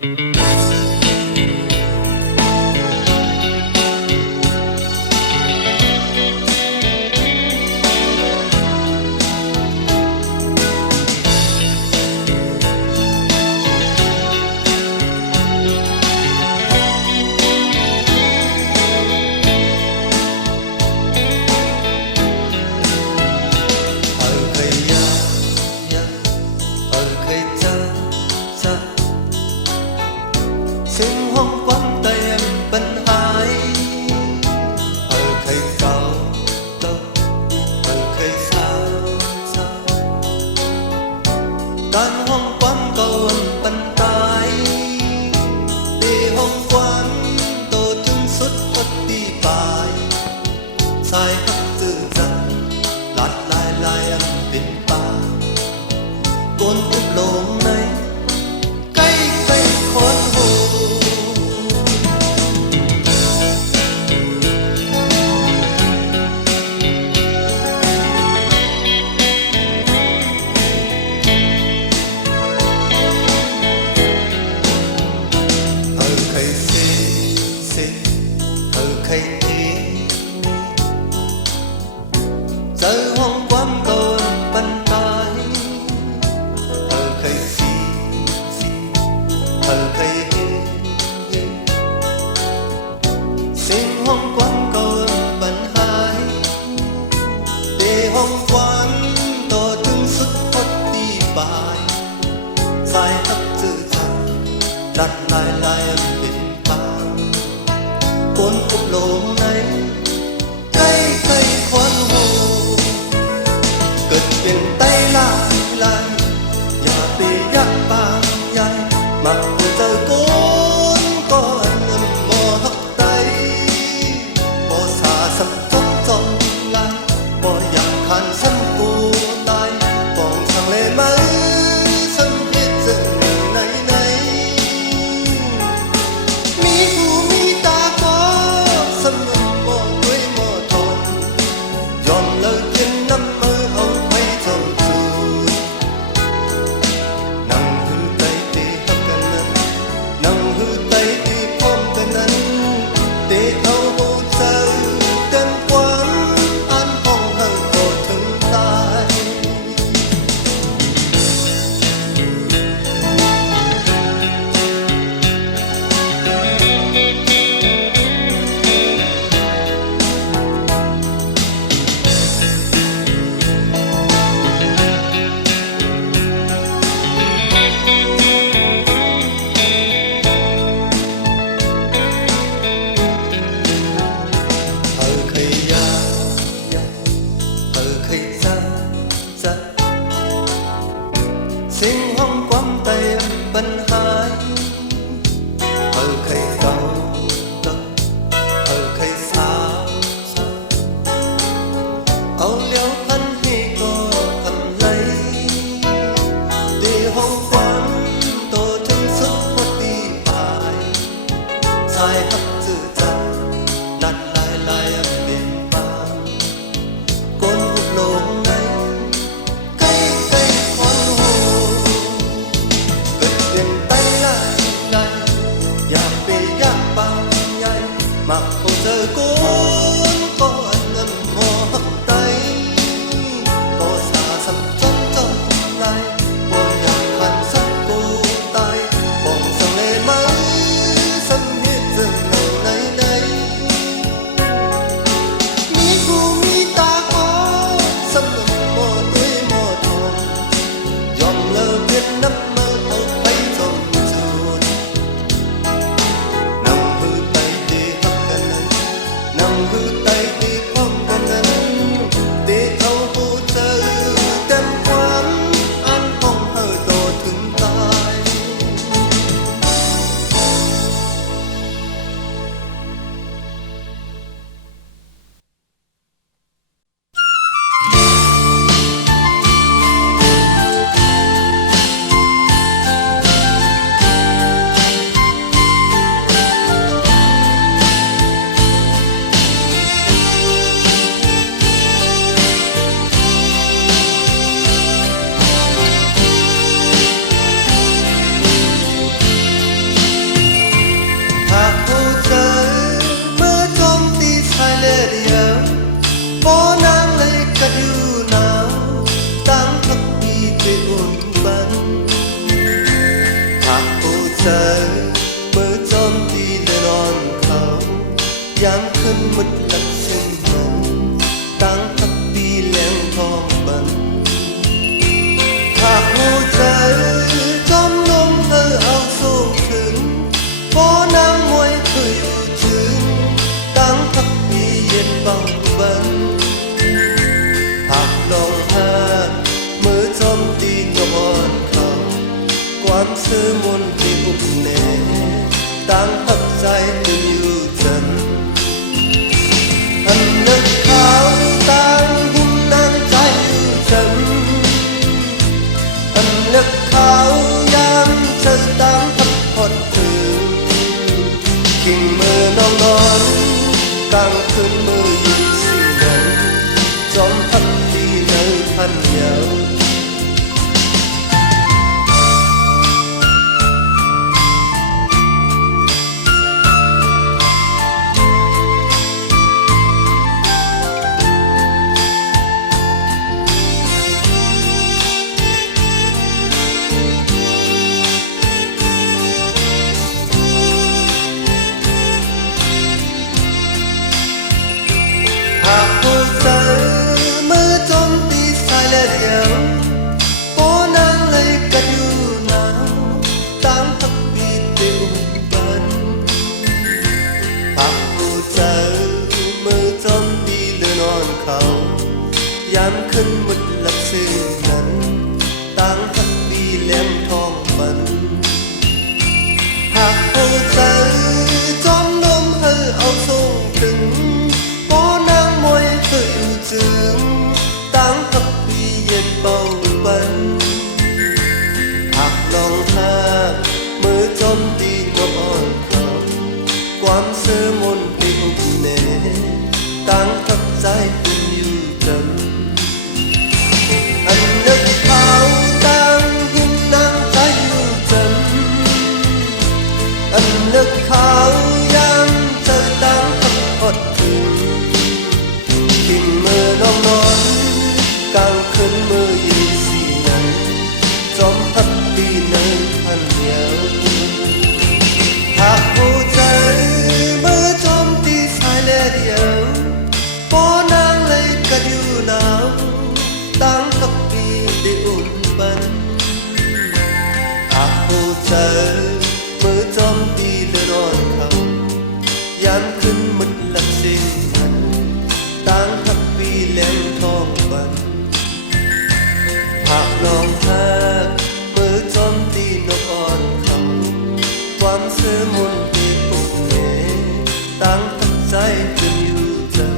sinh hôm quán tay em bận hái ở cây cao đâu ở cây xa xa tan hôm quán cầu em bận tay để hôm quán tổ từng suốt mất đi bài sai hấp tự dần lát lại lại em bên ba côn úp lồng này cây cây khói hồ cây giờ hôm quán cầu bận tay ở cây ở cây xin hôm quán cầu bận hai để hôm quán tổ từng xuất phát đi bài sai hấp tự dần đặt lại em bên ba cuốn úp lồng này cây cây khoan hồ cất tiền tay lại nhà bị dắt vàng nhai mặc quần trời cuốn có nằm mò hấp tay bỏ xa sầm chốc chốc lại bỏ dặm khăn sân cô tay còn thằng lê mấy sân hết rừng này này mi cu mi ta có sân mò quê mò thôn dòm lời thiên năm ơi âu quay dòm chuột nang hư tay tê hấpกันนั้นnang hư tay têพร้อมกันนั้นเตะเอาโบเจอเดินควันอันห้องเฮาโตถึงตายsinh hôm quán tay em bận hái ở cây cao ở cây xa xa âu liễu thân hi có thầm lấy để hôm quán tổ chân sức mất đi bài sai hấp tự dần đặt lại em bên ba côn úp lồng này cây cây khoan hồ cất tiền tay lại nhà về nhà bao nhai mặc hồ trời cuốn có nằm mò hấp tay có xa sầm chốc chốc lại có nhà khăn sắp cô tay bóng sông lê mấy sân hết rừng này มือจมตีเลยนอนเขายามขึ้นมุดหลักเช่นมันตั้งพักปีแหลงทองบันหากหัวใจจมลมเอาสู้ถึงพอนางมวยเคยอยู่ถึงตั้งพักปีเย็นเบาบันหากลองหามือจมตีนอนเขาความซื่อมนที่อุบแน่ตั้งพักใจเป็นอยู่จันอันนึกเขาตั้งหุ่มนางใจอยู่จันอันนึกเขายามเธอตั้งพักพอดถึงกิ่งมือนอนนอนกลางคืนมือยิ่งสิ่งนั้นจอมพักที่ในพันยาวหากผู้เจอมือจมตีสายและเดียวโปนางเลยกันอยู่หนาวตั้งพักปีติวบันหากผู้เจอมือจมตีเลือนอนเขายามขึ้นมุดหลับซึ้งนั้นตั้งพักปีแหลมทองบันหากผู้เจอจมลมเอาส่งถึงจึงตั้งพักปีเย็นเบาบันหากลองหามือจมตีนอนเขาความเสื่อมนที่อุบแน่ตั้งพักใจเป็นอยู่จำอันนึกเขาตั้งหิมนางใจอยู่จำอันนึกเขายามเธอตั้งพักพอดถึงกิ่งมือนอนนอนกลางคืนมือยิ่งสีนั้นจอมพักปีในพันยาวหากผู้ใจมือจมตีสายและเดียวปอนางเลยกันอยู่หนาวตั้งพักปีได้อุ่นบันหากผู้ใจมือจมตีเลือนอนเขายามขึ้นมุดหลักสิ่งนั้นตั้งพักปีแหลมทองบันหากลองหามือจมตีนกอ่อนเขาความเสื่อมนที่อุบแน่ตั้งพักใจเป็นอยู่จัน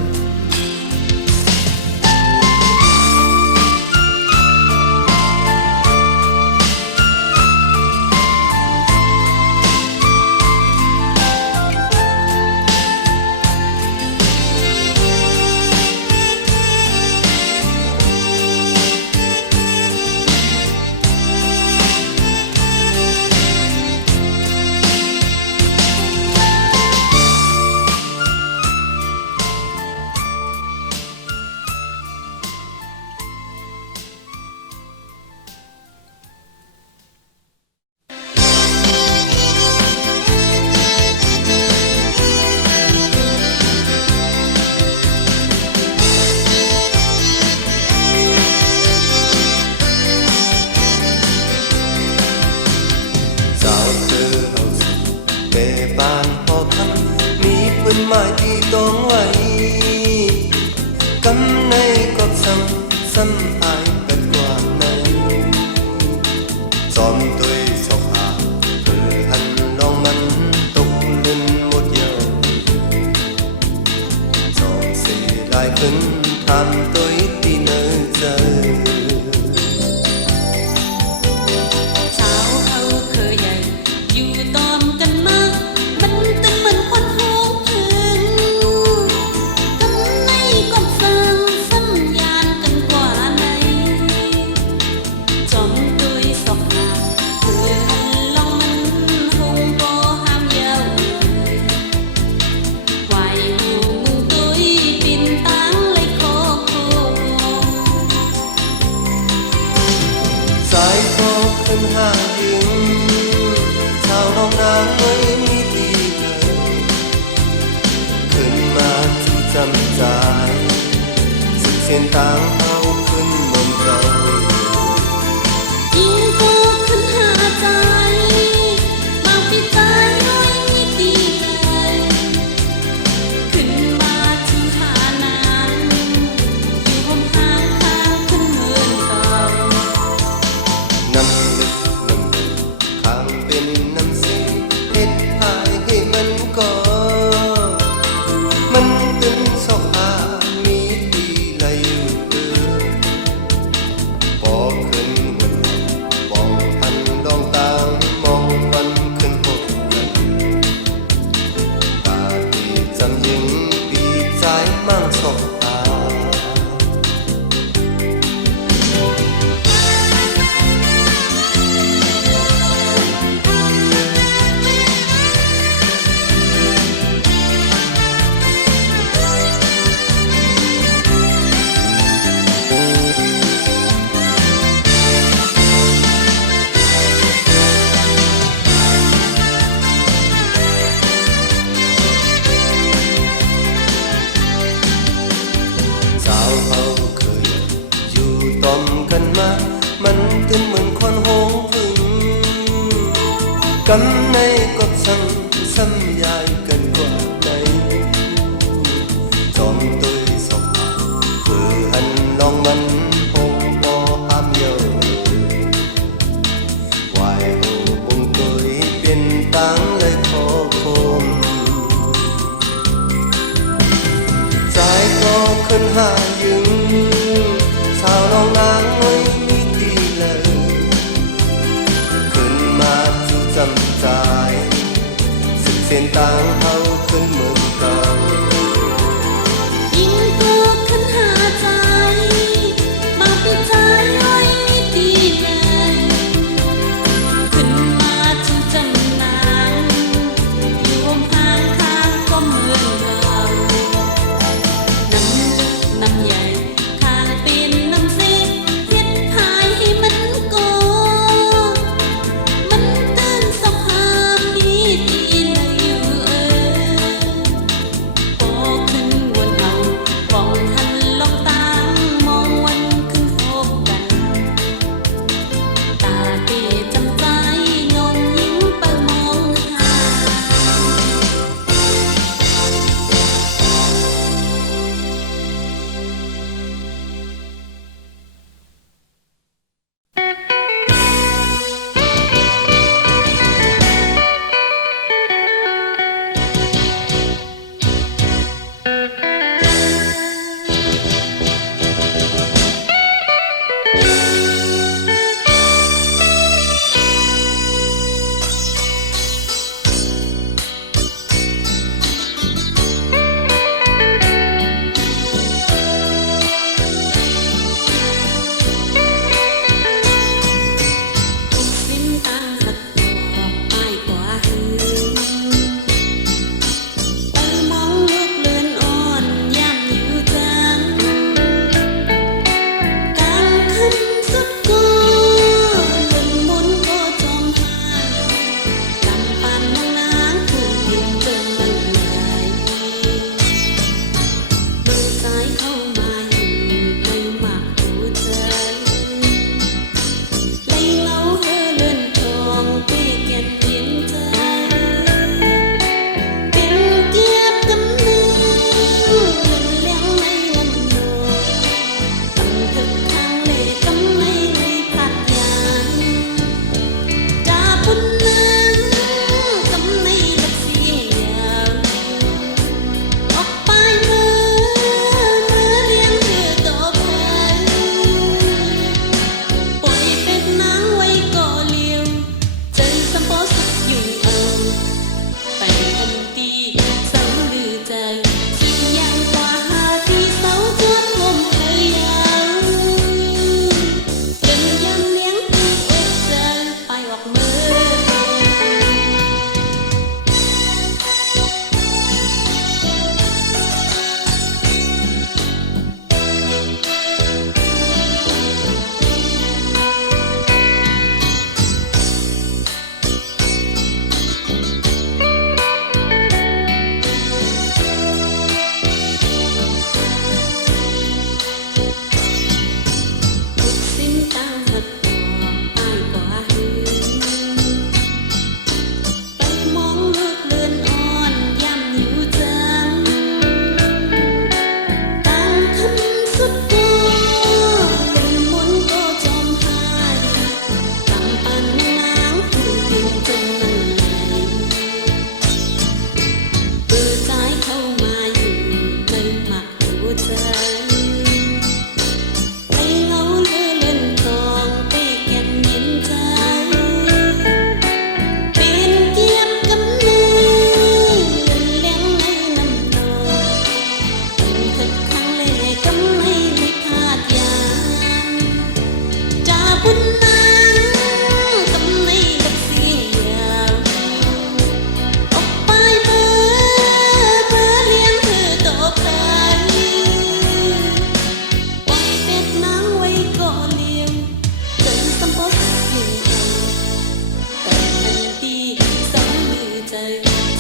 บ้านพอคำมีปืนหมายที่ต้องไว้กำในก็ซ้ำอายกันกว่าในจอมตัวสอกอาคือหันลองมันตกลื่นหมดเยาวจอมเสียดายขึ้นทำตัวที่เนื้อใจquay hùng tôi pin táng lấy khô khô ส้นทางเฮาขึ้นเหมือนเก่ายิ่งก็ขึ้นหาใจบางปีใจน้อยนิดเดียวขึ้นมาถึงหานั้นอยู่ห่มห่างทางขึ้นเหมือนเก่าน้ำลึกน้ำลึกข้างเป็นน้ำเสียเฮ็ดหายให้มันก็มันตึงสอกหามีดีไหลอยู่เด้อพอขึ้นหัวมองพันดองตามองวันขึ้นหกนั้นตาดีจำยิงปีใจมั่งสอกตาสาวเฮาเคยอยู่ต้อมกันมามันตึงเหมือนคนโหงพึ่งกำในกบสั่งซ้ำยายกันกว่าใดจอมตุยสบคือหันลองมันคงบ่ห้ามเยอะวายโหบุงตุยเป็นตังเลยขอคมใจก็ขึ้นหายึงสาวน้องนางไม่มีดีเลยขึ้นมาจูจำใจสึกเส้นต่างเฮาขึ้นเหมือนเก่ายิ่งก็ขึ้นหาใจบางปีใจน้อยนิดเดียวขึ้นมาถึงจำนานอยู่ห่มห่างทางก็เหมือนเก่าน้ำลึกน้ำใหญ่ข้างเป็นน้ำเสียเฮ็ดหายให้มันก็มันตื่นสภาพนี้ดีเลยอยู่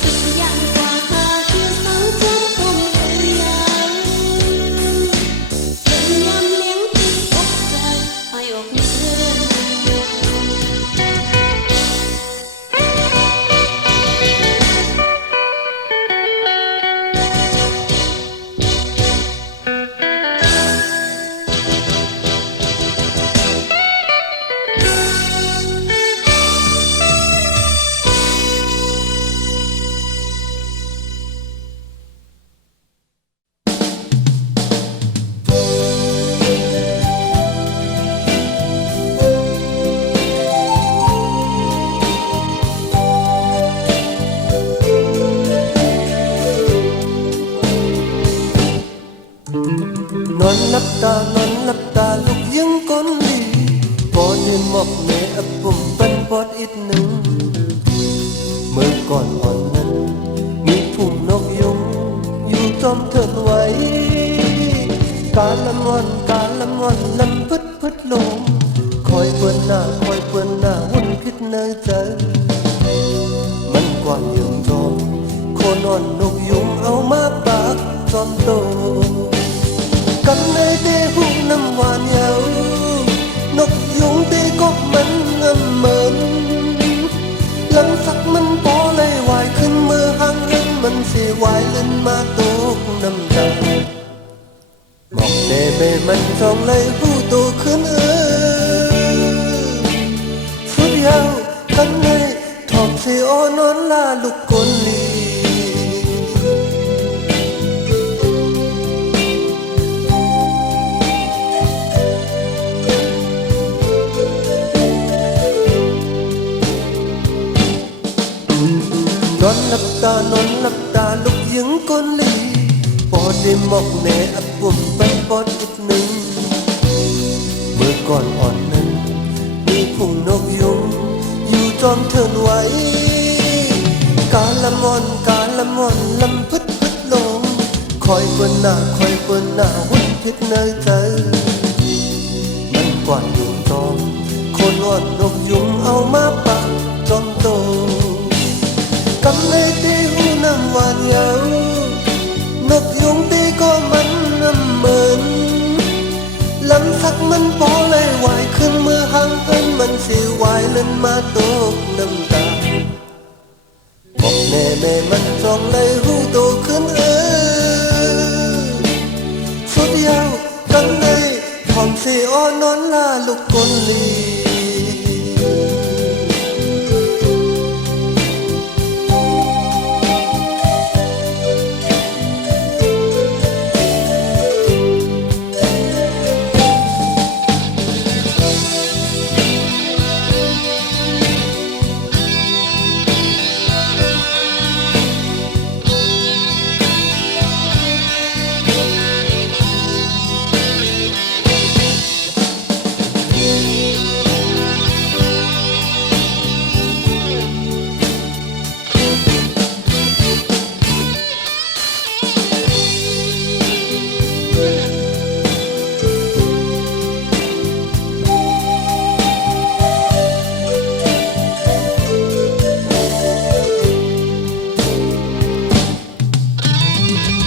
สุดยังกว่าหาคือสาวเจ้าคงเอ่ยยังเป็นยามเลี้ยงติดอกใจไออกเงิน นอนหลับตานอนหลับตาลูกยังก้นลีพอได้หมอกแม่อับปุ่มเป็นปอดอีกหนึ่งเมื่อก่อนอ่อนนั้นมีพุ่มนกยุงอยู่จอมเถิดไว้กาละมอนกาละมอนลำพึดพึดลงคอยเปื้อนหน้าคอยเปื้อนหน้าวุ่นคิดในใจมันกว่ายืมจอมโคนอนนกยุงเอามาปากจอมโตกันในเดหูน้ำหวานเยาวนกยุงตีก็มันเงินเหมินหลังสักมันพอเลยไหวขึ้นมือห่างเงินมันเสียไหวเล่นมาตกน้ำตาบอกเน่เบมันจองเลยหูโตขึ้นสุดยาวกันในทองเสียนอนลาลูกกลลีนอนหลับตานอนหลับตาลูกยังก้นลีพอได้หมอกแน่อับปุ่มเป็นปอดอีกหนึ่งเมื่อก่อนอ่อนนั้นมีพุ่งนกยุงอยู่จอมเทินไว้กาละมอนกาละมอนลำพึดพึดลงคอยเปื้อนหน้าคอยเปื้อนหน้าวุ่นพิษในใจมันกว่ายุงจอมคนอ่อนนกยุงเอามาปะจอมโตกำในตีหูน้ำหวานเยาวนกยุงตีก็มันน้ำเหมินลำสักมันพอเลยไหวขึ้นมือห่างเอินมันสิไหวเล่นมาตกน้ำตาบอกแน่แม่มันจองเลยหูโตขึ้นสุดยาวกันในทองสีอ้อนนอนลาลูกกลลี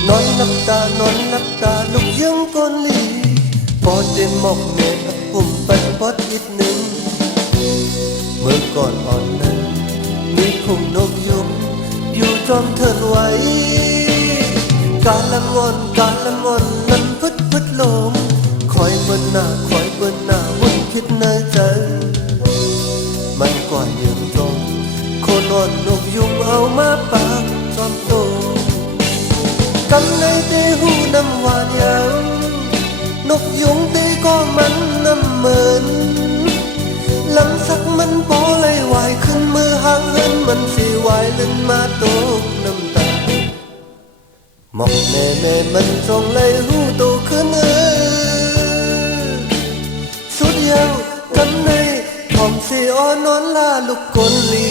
นอนหลับตานอนหลับตาลูกยังก้นลีพอได้หมอกแม่อับปุ่มเป็นปอดอีกหนึ่งเมื่อก่อนอ่อนนั้นมีพุ่มนกยุงอยู่จอมเทินไว้กาละมอนกาละมอนลำพึดพึดลงคอยเปื้อนหน้าคอยเปื้อนหน้าวุ่นคิดในใจมันกว่ายืมจอมโคนอ่อนนกยุงเอามาปากจอมโตกำในตีหูน้ำหวานเยาวนกยุงตีก็มันน้ำเหมินลำสักมันพอเลยไหวขึ้นมือห่างเหินมันสิไหวเล่นมาตกน้ำตาหมอกแม่แม่มันจงเลยหูโตขึ้นสุดยาวกันในทองสีอ้อนนอนลาลูกกลลี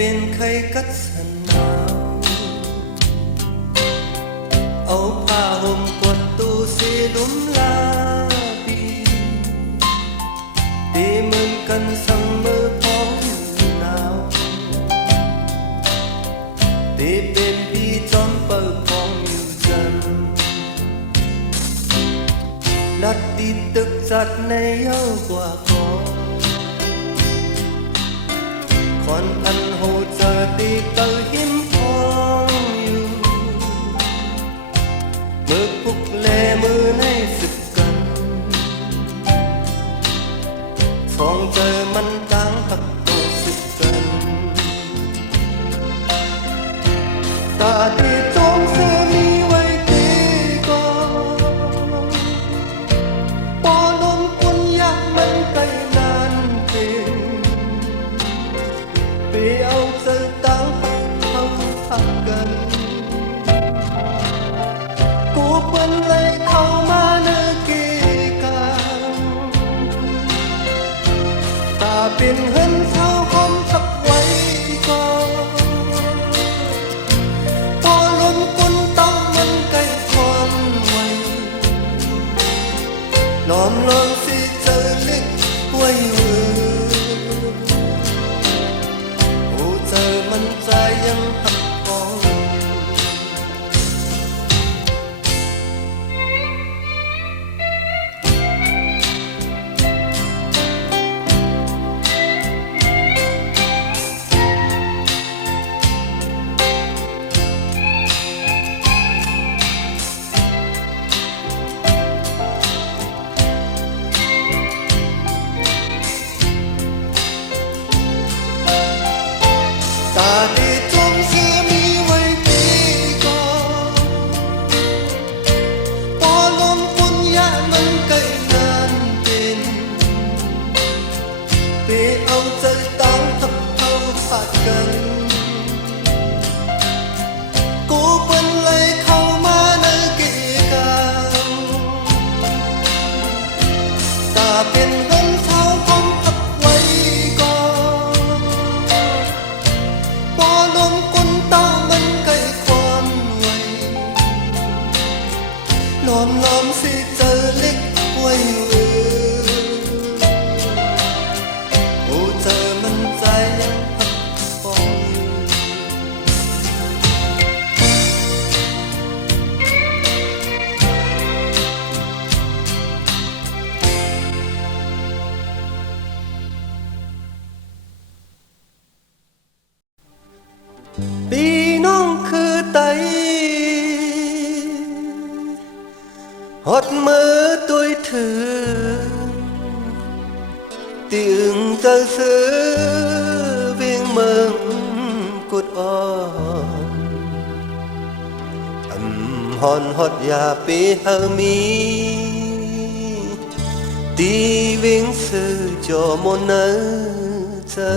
เป็นไข้กัดสนาวเอาผ้าห่มกดตู้สีลุมลาปีตีมือกันสั่งมือพองหนาวตีเป็นพี่จอมเปิดพองอยู่จันนัดตีตึกจัดในเย้ากว่าก่อนคนอันโหเจอตีเตอหิมพองอยู่มือพุกแลมือในสึกกันฟองเจอมันต่างหักตัวสึกกันตาที่จงเสื้อมีไว้ตีก่อนปอลมกุนยักมันไกลนานเป็นไปเอาเจอต่างหักเขาหักกันกูเปิ้นเลยเข้ามาเนื้อกีกันตาเป็นเหินเท้าคมทับไว้ก่อนพอลมกุนต้องมันไกลควันไว้น้อมลองสิเจอเล็กไว้เวอโอ้เจอมันใจยังหักพองตาดีจงเสื้อมีไว้ตีก่อนพอลมปุญญามันไกลนานเป็นไปเอาใจต่างทับเขาผัดกันกูเป็นเลยเข้ามาในกีกันตาเป็นเหินเท้าคมทับไว้ก่อนพอลมกุนตามันไกลความไว้ล้อมล้อมสิเจอเล็กไว้เวอโอ้เจอมันใจยังหักฟองอยู่ปีน้องคือไตหดมือตุยถือติอึงเจอซื้อวิ่งเมืองกุดอ่อนหอนหดยาปีเฮามีตีวิ่งซื้อจอมนเนอเจอ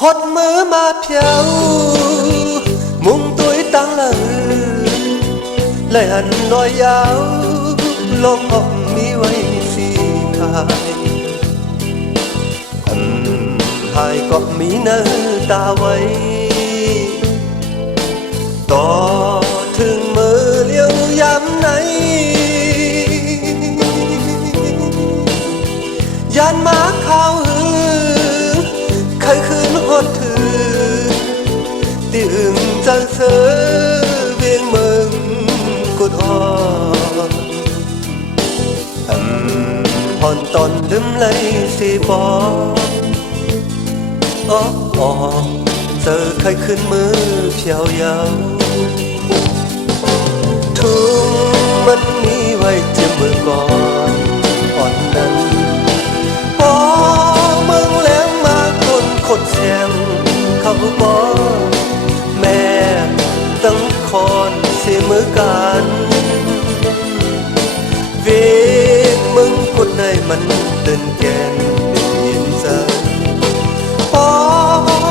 หดมือมาเพียวมุงตุยตั้งเลยเลยหันน้อยยาวลงหอกมีไว้สีทายหายก็มีเนื้อตาไว้ต่อถึงมือเลี้ยวยามไหนยานมาข้าวหือเคยคืนหดถือติอึงจังเสือเวียงเมืองกุดอ่อนหอนตอนลืมเลยสิบอกอ๋อเจอเคยขึ้นมือเพียวยาวทุ่งมันมีไว้เจ็บมือก่อนอ่อนนั้นพอเมืองแหลงมาคนขดเสียงเขาบอกแม่ตั้งคนสิมือกันเวกมึงกดในมันเดินแกนยินเจอพอ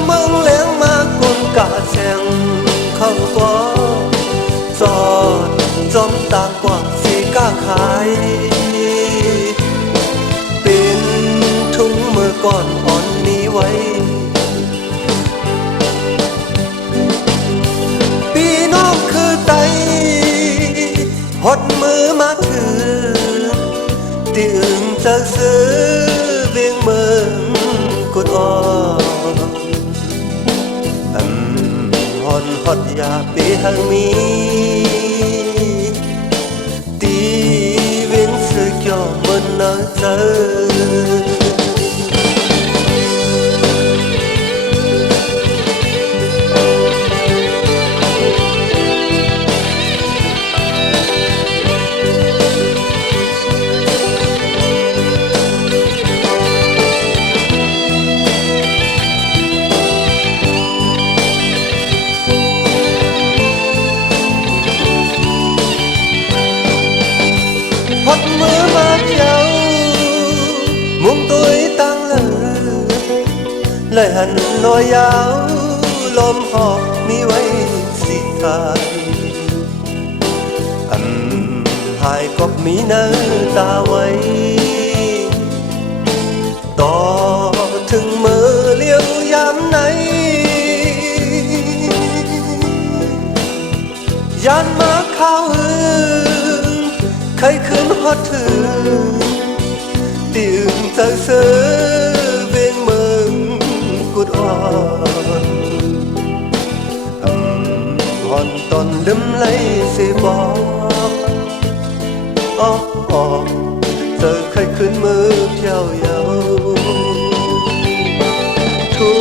เมืองแหลงมาคนกาเสียงเขาบอกจอดจอมต่างกว่าสิกล้าขายเป็นทุ่งมือก่อนอ่อนนี้ ใดหดมือมาถือที่อื่นจะซื้อเวียงเมืองกุดอ่อนฮอนฮอดยาปีหังมีตีเวียงซื้อเกี่ยวมันน่าเจอหดมือมาเที่ยวมุมตุ้ยตั้งเลยหันน้อยยาวลมหอบมีไว้สิทายหายกบมีเนื้อตาไว้ต่อถึงมือเลี้ยวยามไหนยันมาข้าวหืนเคยขึ้นฮอดถึงตีอื่นจะซื้อเวียงเมืองกุดอ่อนฮอนตอนลืมไหลสิบอกอ๋อเธอเคยขึ้นมือเที่ยวยาวทุ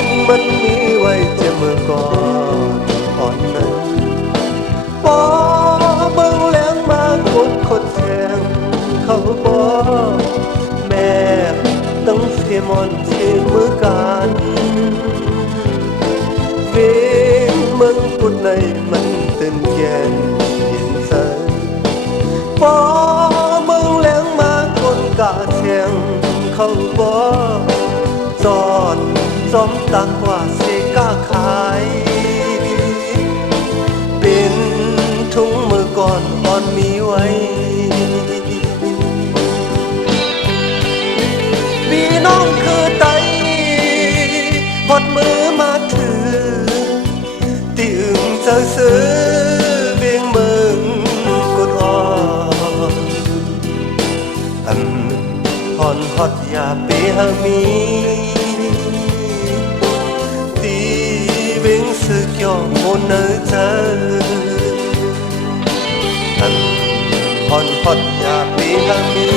กมันมีไว้เจ็บมือก่อนอ่อนนั้นพอเบิ่งแล้งมากดคดแทงเขาบอกแม่ต้องเสียมอนเสียมือกันเวียงเมืองกุดในมันตื่นแก่นเย็นใสพอเบิ่งแล้งมากดกะแทงเขาบอกจอดจอมตักว่าเสกาขายเป็นถุงมือก่อนอ่อนมีไว้พี่น้องคือไตหดมือมาถือที่อื่นจะซื้อเวียงเมืองกุดอ่อนฮอนฮอดยาปีหามีตีเวียงซื้อเกี่ยวโมนเนอเจอฮอนฮอดยาปีหามี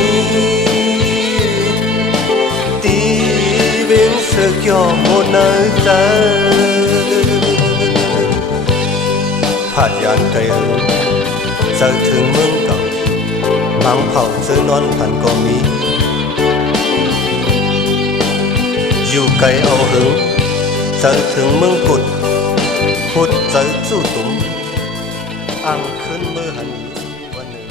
ตีเวียงซื้อเกี่ยวโมนเนอเจอผาดยานไกลจะถึงเมืองเก่าบางเผ่าซื้อนอนผันก็มีอยู่ไกลเอาหึงจะถึงเมืองกุดพุดจะจู่ตุ้มอ่างขึ้นมือหันวันหนึ่ง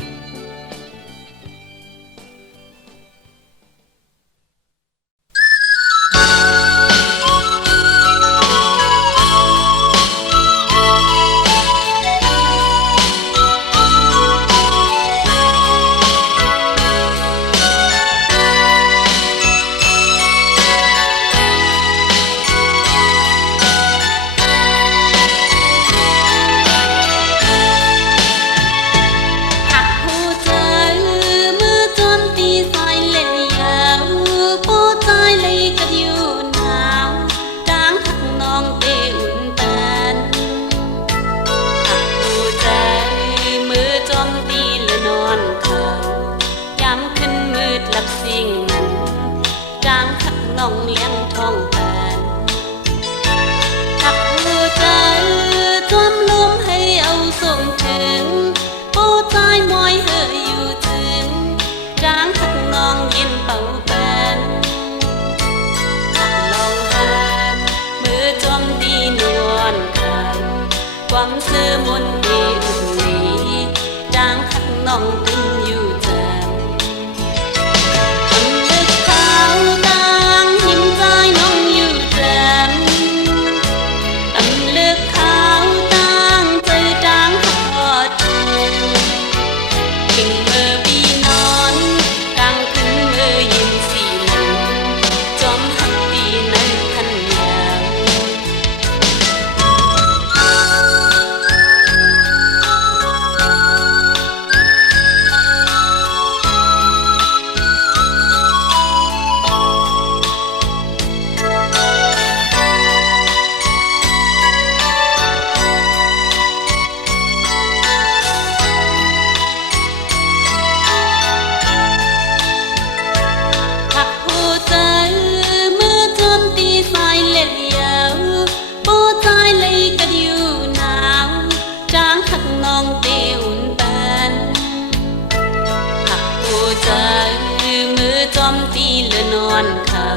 อมตีเลือนอนเขา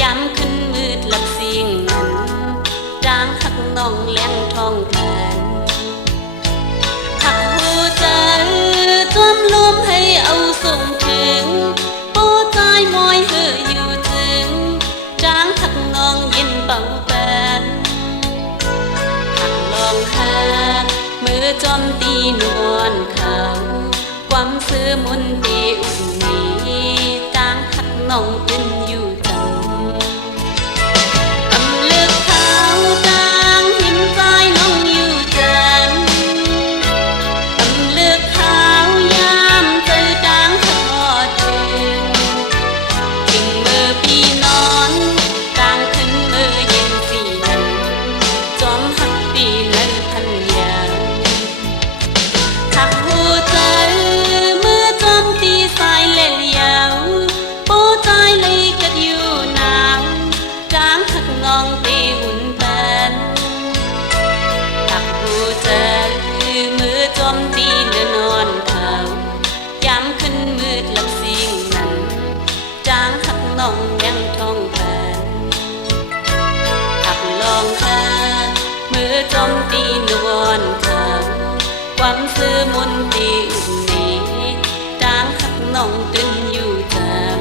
ยามขึ้นมืดหลับเสียงนั้นจางหักน้องเลี้ยงทองแทนหักหัวใจจอมลมให้เอาส่งถึงโป้ใจมอยเฮออยู่ถึงจางหักน้องยินเป่าแปนหักลองหามือจอมตีนวลเขาความซื้อมุนตีอุ่นนี้จางหักน้องเป็นอยู่จังตำเลือกขาวจางหินใจน้องอยู่จังตำเลือกขาวยามเจอจางหักหอดถึงจึงมือพี่นอนจางขึ้นมือเย็นสีนั้นจอมหักตีนั้นพันยาหักหัวใจเมื่อจอมตีสายเล่นยาวโป้ใจเลยกัดอยู่หนาวจางหักงองตีหุ่นแปนหักหัวใจเมื่อจอมตีเลือนอนเขายามขึ้นมืดหลับเสียงนั้นจางหักน้องยังท้องแผนหักลองหามือจอมตีนวลเขาความซื้อมุนตีอุ่นนี้จางหักน้องตึนอยู่จาม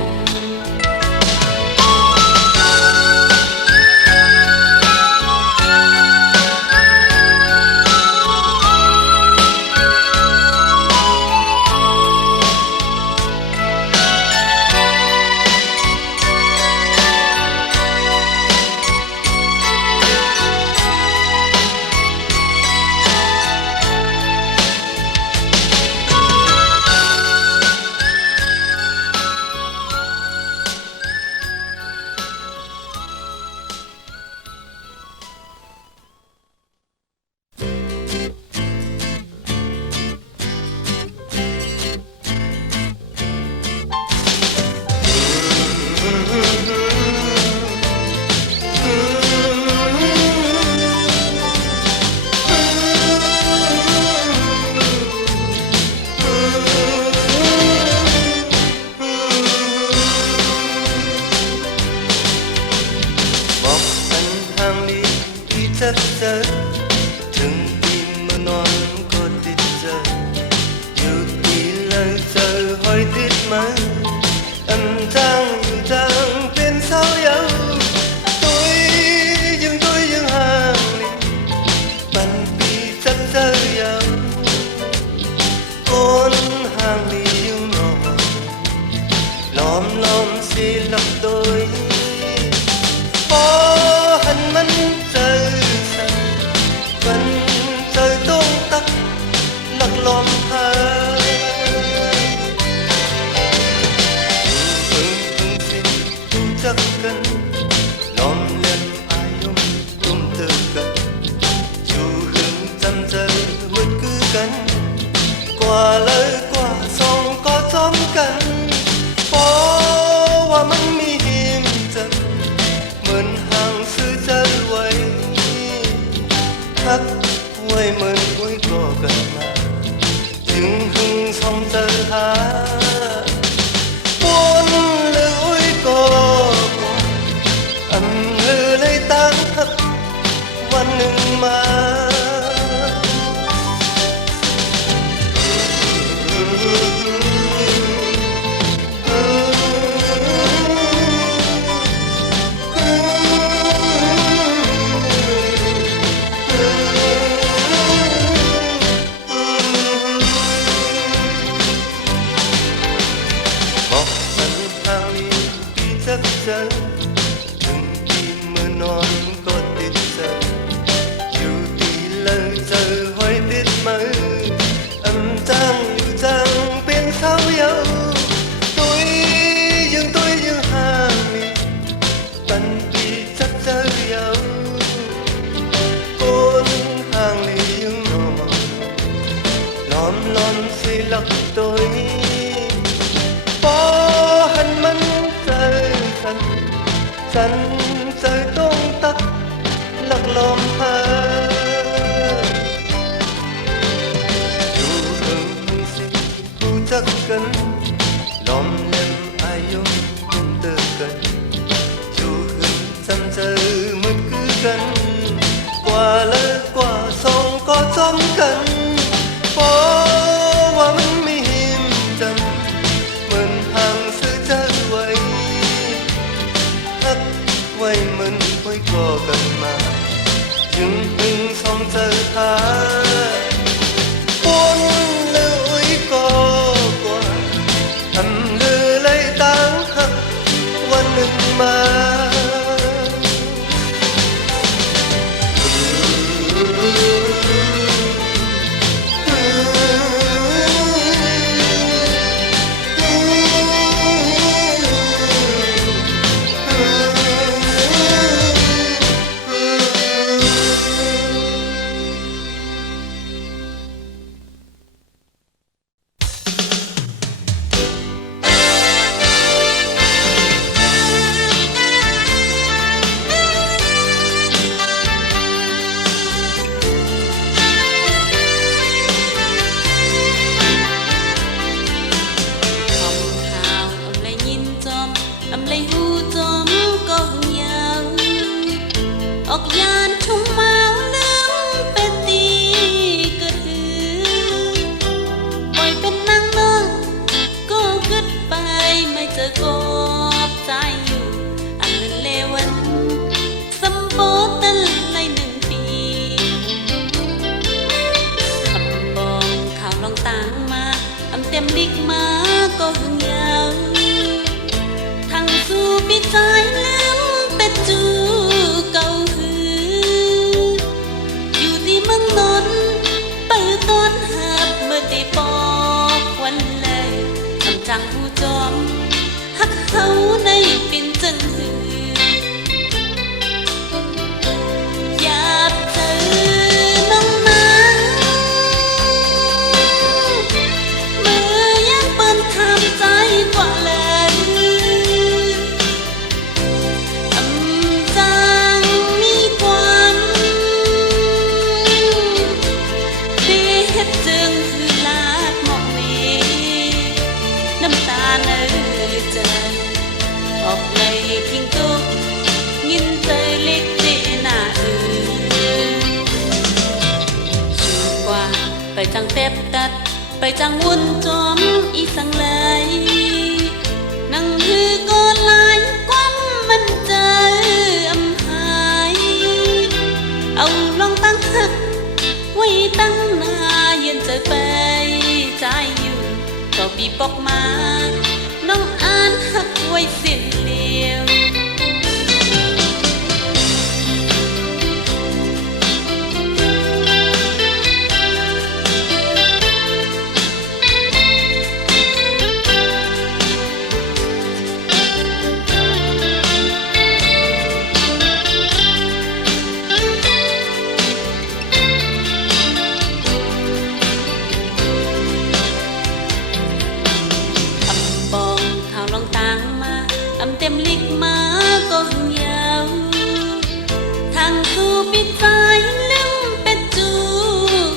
Lom lem ayom อมกันเพราะว่ามันไม่หิมจังเหมือนห่างซื้อใจไว้ฮักไว้มันไว้ก่อกันมาจึงพึงส่องเจอทาปนเลยก็กว่าทำเลยตั้งหักวันหนึ่งมาออกยานชุ่มเมาลืมเป็นตีกระถือปล่อยเป็นนางเลิกก็กึดไปไม่เจอกบใจอยู่อันเงินเลวันสัมโปตันเลย1 ปีขับบองข่าวลองต่างมาอำเต็มลิกมาก็หึงยาวทางสู่ปีใจลืมเป็ดจูเก่าจังผู้จอมฮักเขาในปิ่นจังหืออยากเจอน้องนางเมื่อยังเปิ้นทำใจกว่าเลยจังมีความที่เฮ็ดจึงคือลาดหมอกนี้น้ำตาเนื้อเจอออกเลยทิ้งตุกยินใจเล็กเจน่าชูกว่าไปจังเต็บตัดไปจังวุ่นจอมอีสังเลยนั่งฮือก็ลายความมันเจออำหายเอาลองตั้งหักไว้ตั้งหน้าเย็นใจไปใจอยู่ก็บีบออกมาน้องอ่านหักไว้สิ้นเลียวเต็มลิกมาก็หึงยาวทางสู่ปิดใจลืมเป็ดจู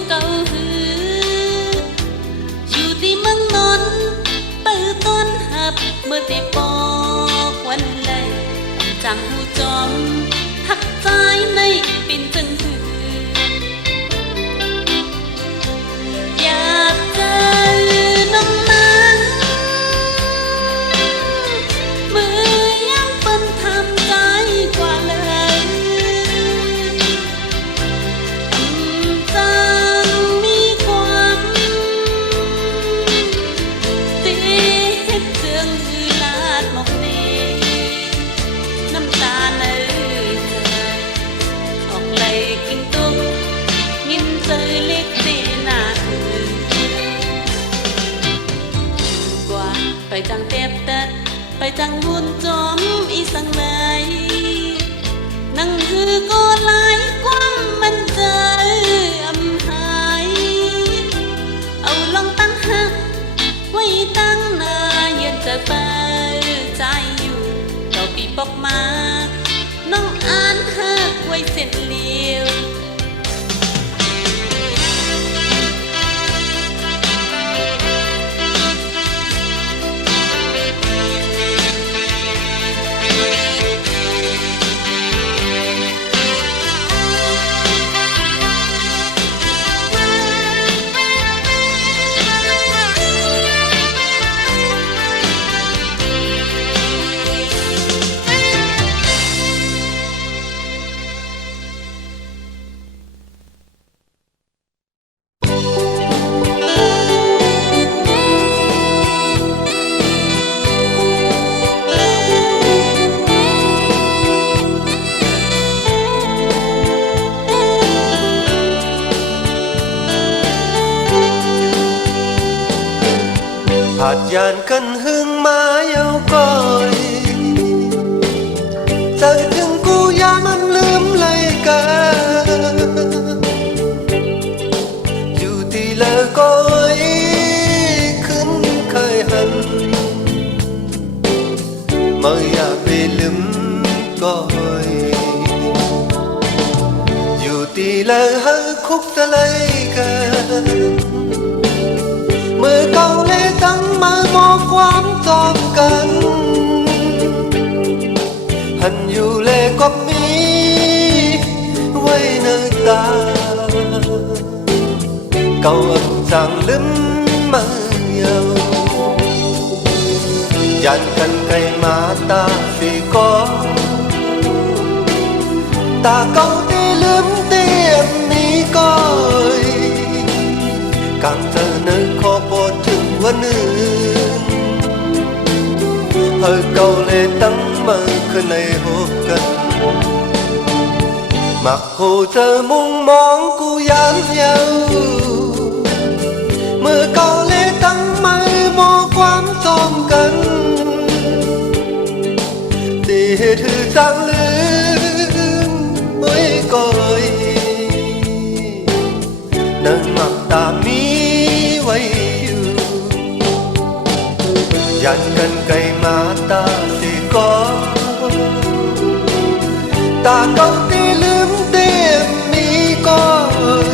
เก่าหืออยู่ที่เมืองนนท์เปิดต้นหับเมื่อได้บอกวันเลยจังหูจอมหักใจในปิ่นจังหืออยากเจอน้องนางกว่าเลยจังมีความตีเฮ็ดเจืองคือลาดหมอกนี้น้ำตาเนื้อเจอออกเลยกินตุ้มยินเจอเล็กตีหน้ากว่าไปจังเต็บตัดไปจังวุ่นจอมอีสังเลยนั่งคือก็หลายความมันเจออำหายเอาลองตั้งหักไว้ตั้งหน้าเย็นจะไปใจอยู่เราปีบออกมาน้องอ่านหักไว้เสร็จเลียว hạt dàn cân hương má yêu coi trời thương cô giá ăn lướm lấy cả dù thì lỡ coi khấn khai hẳn mời à về lướm coi dù thì lỡ hơ khúc ta lấy cả mưa câu lê trắng mơ mô quán tròn cánh hình dù lê có mi quay nơi ta câu âm rằng lắm mơ nhau dàn cần cây má ta vì có ta câu đi lướm tìm mi coi càng thơ nơi khó bỏถึง วันอื่นhơi câu lệ tắng mơ khơi này hộp cần mặc hồ chờ mong mong cô dám nhau mưa câu lệ tắng mơ mô quán tôm cần thì thư sang lưng ôi coi nâng mặt ta mi quay dàn cần cây má ta thì có ta câu đi lướm tìm mi coi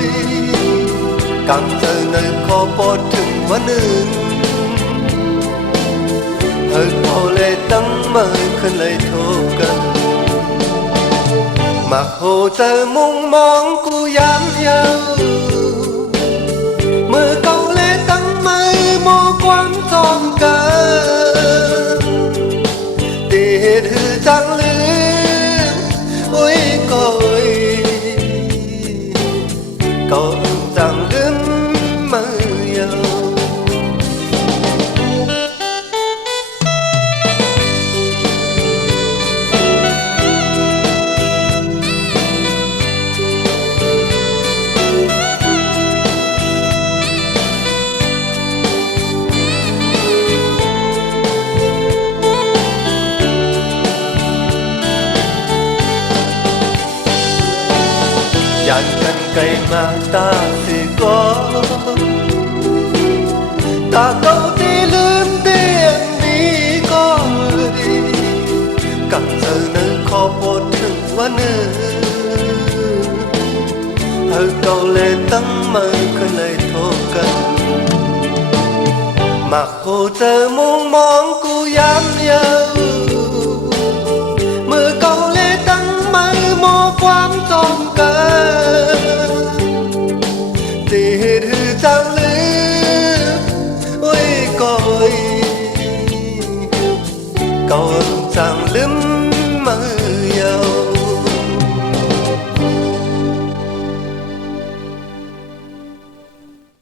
càng giờ nơi khó bỏถึง วันอื่นhơi khó lệ tắng mơ khơi lời thô cần mặc hồ chờ mong mong cô dám nhau mưa câu lệ tắng mơ mô quán tròn cả để thư trang lưỡng ôi coi câu rằng lưỡng mơ nhau dàn cần cây mà ta thì có ta câu đi lướm tìm đi coi càng giờ nơi khó bỏถึง วันอื่นhơi câu lệ tắng mơ khơi lời thô cần mặc hồ chờ mong mong cô dám nhau mưa câu lệ tắng mơ mô quán tròn cần thì thư trang lưỡng ôi coi câu âm trang lướm